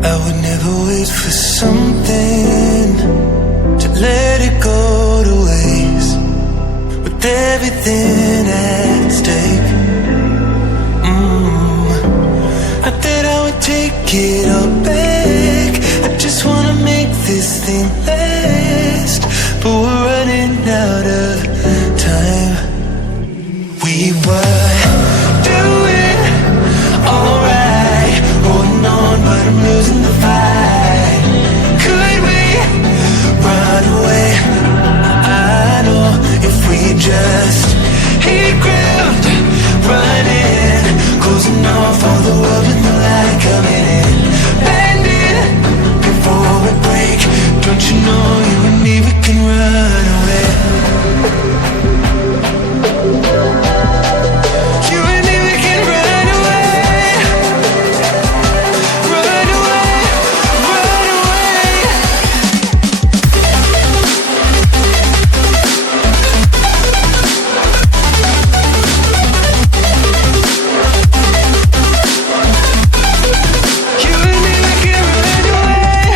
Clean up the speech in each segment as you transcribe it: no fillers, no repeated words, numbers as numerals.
I would never wait for something to let it go to waste, with everything at stake. I thought I would take it all back. I just wanna make this thing last, but we're running out of time. We were doing alright, holding on, but I'm losing the fight. Could we run away? I know if we just hit ground, running, closing off all the world with the light coming in, bending before we break. Don't you know you and me, we can run away. You and me, we can run away. Run away, run away. You and me, we can run away.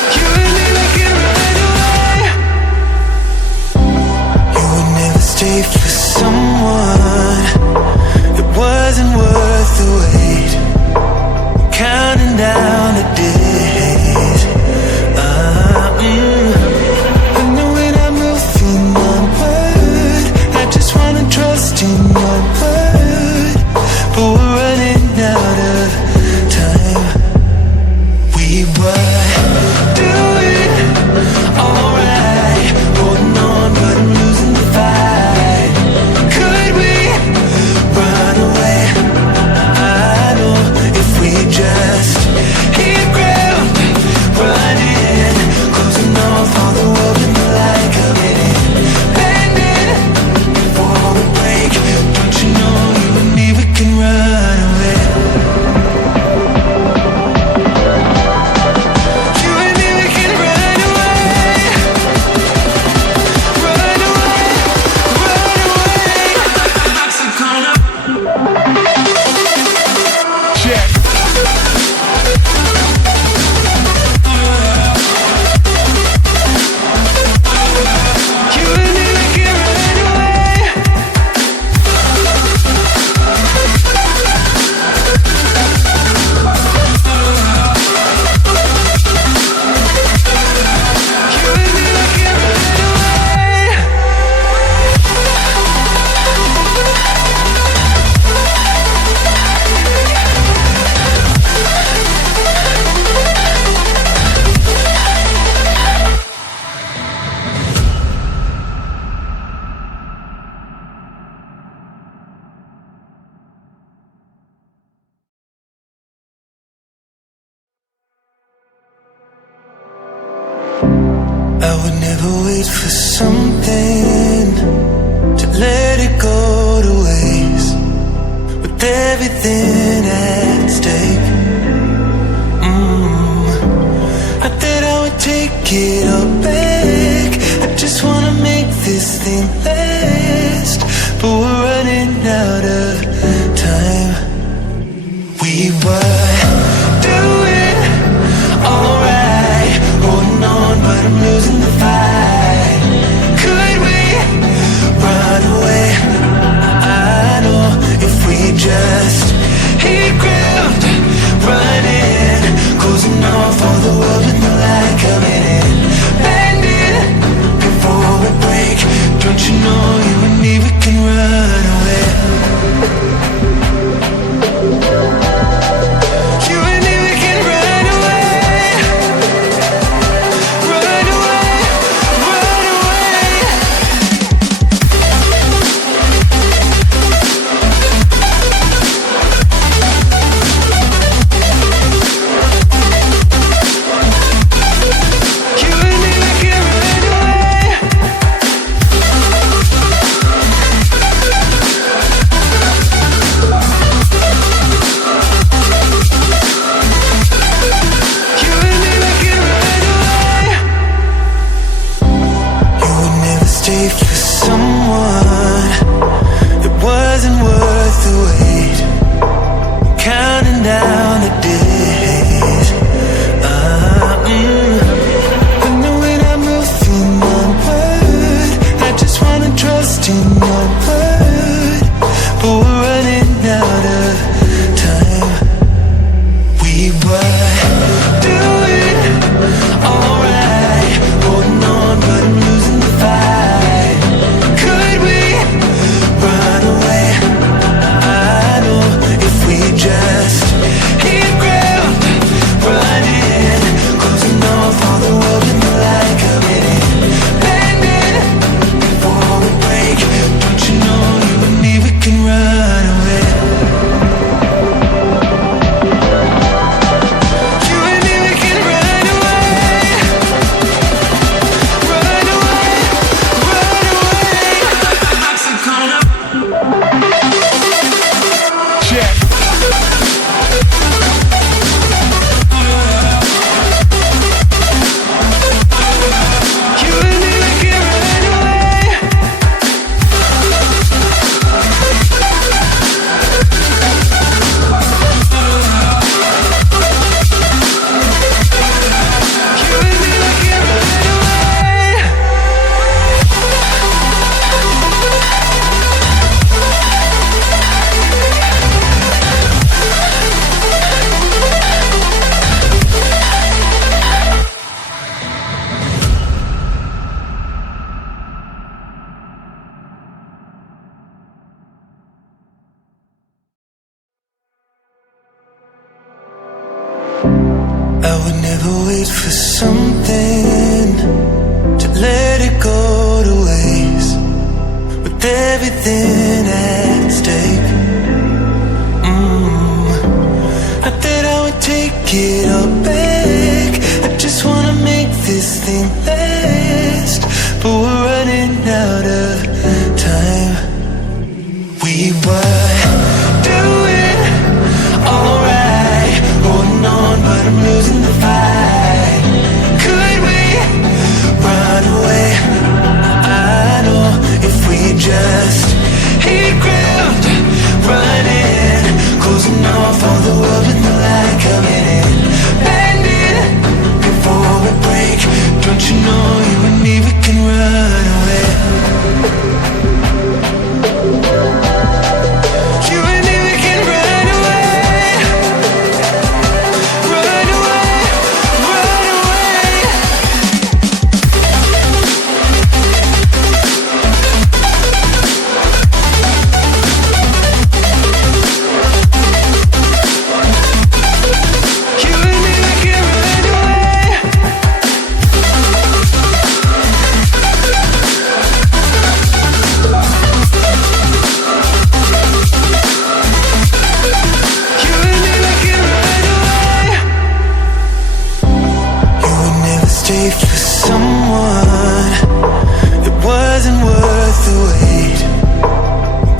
You and me, we can run away. You would never stay for someone that wasn't worth the wait. Counting down the days. I know when I'm moving onward, I just wanna trust in your word, but we're running out of time. We were doing alright, holding on, but I'm losing the fight. Could we run away? I know if we just hit ground, running, closing off all the world with the light coming in, bending before we break. Don't you know you and me, we can run away. You and me, we can run away. Run away, run away. Check. You and me, we can run away. You and me, we can run away. I would never wait for something to let it go to waste, with everything at stake. I thought I would take it all back. I just wanna make this thing last, but we're running out of time. We were doing alright, holding on, but I'm losing the fight. Could we run away? I know if we just hit ground, running, closing off all the world with the light coming in, bending for something, to let it go to waste, with everything at stake. I thought I would take it all back. I just wanna make this thing last, but we're running out of time. We were doing alright, holding on, but I'm losing the fight. Could we run away? I know if we just hit ground, running, closing off all the world with no light coming in, bending before we break. Don't you know you and me, we can run away. You and me, we can run away. Run away, run away. You and me, we can run away. You and me, we can run away. You would never stay for someone that wasn't worth the wait.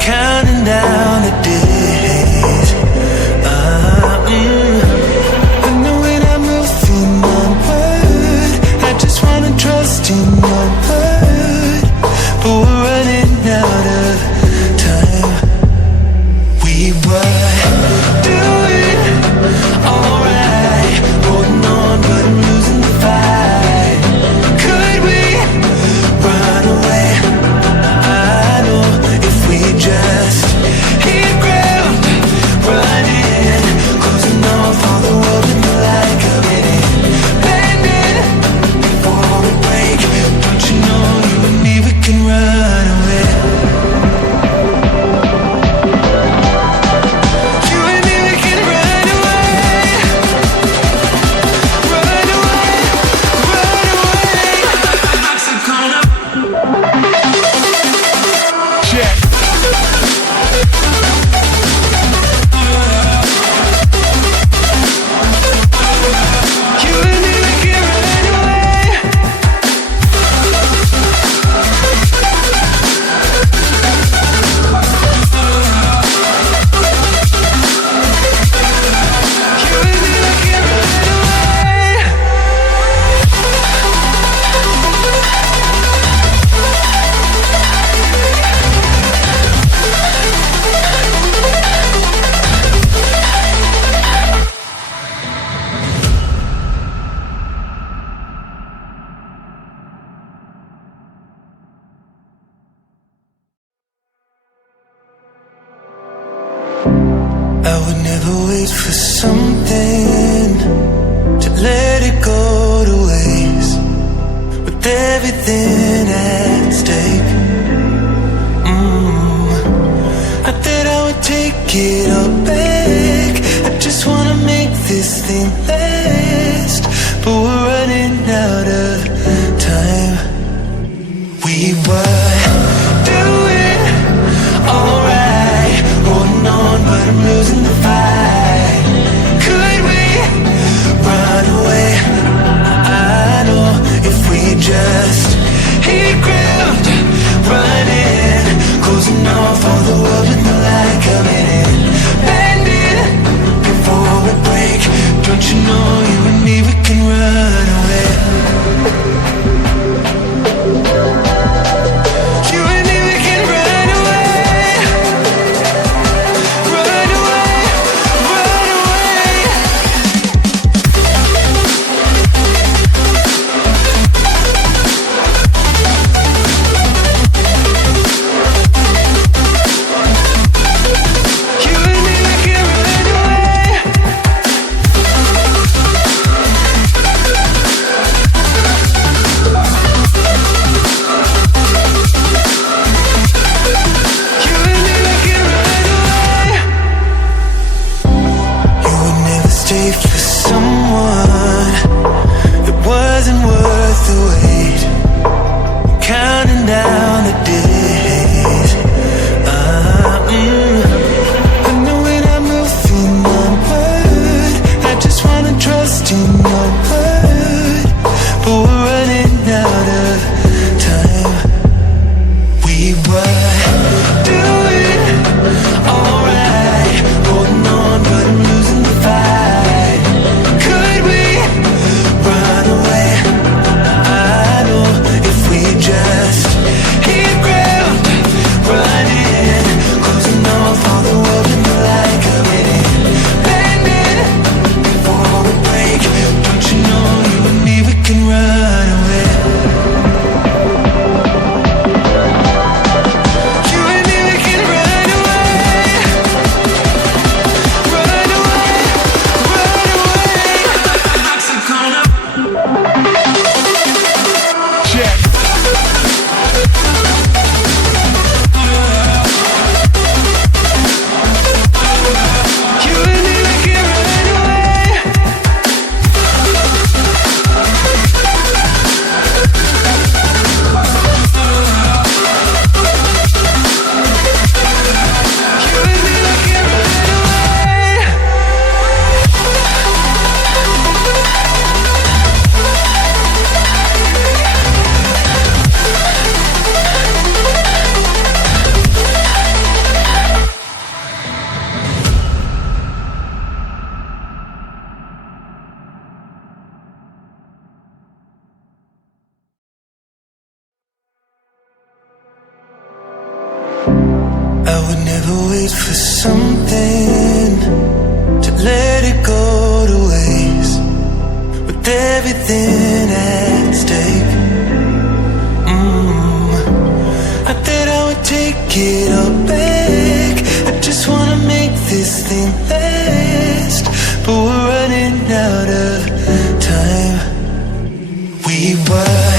Counting down the days. I know when I'm moving onward, I just wanna trust in your word, but we're running out of time. We were doing alright, holding on, but I'm losing the fight. Could we run away? I know if we just hit ground, running, closing off all the world with no light coming in, bending before we break. Don't you know you and me, we can run away. You and me, we can run away. Run away, run away. Check. You and me, we can run away. You and me, we can run away. I would never wait for something, to let it go to waste, with everything at stake. I thought I would take it all back. I just wanna make this thing last, but we're running out of time. We were doing alright, holding on, but I'm losing the fight. Could we run away? I know if we just hit ground, running, closing off all the world with no light coming in, bending before we break. Don't you know can run away. You and me, we can run away. Run away, run away. Check. You and me, we can run away. You and me, we can run away. I would never wait for something to let it go to waste. With everything at stake, I thought I would take it all back. I just wanna make this thing last, but we're running out of time. We were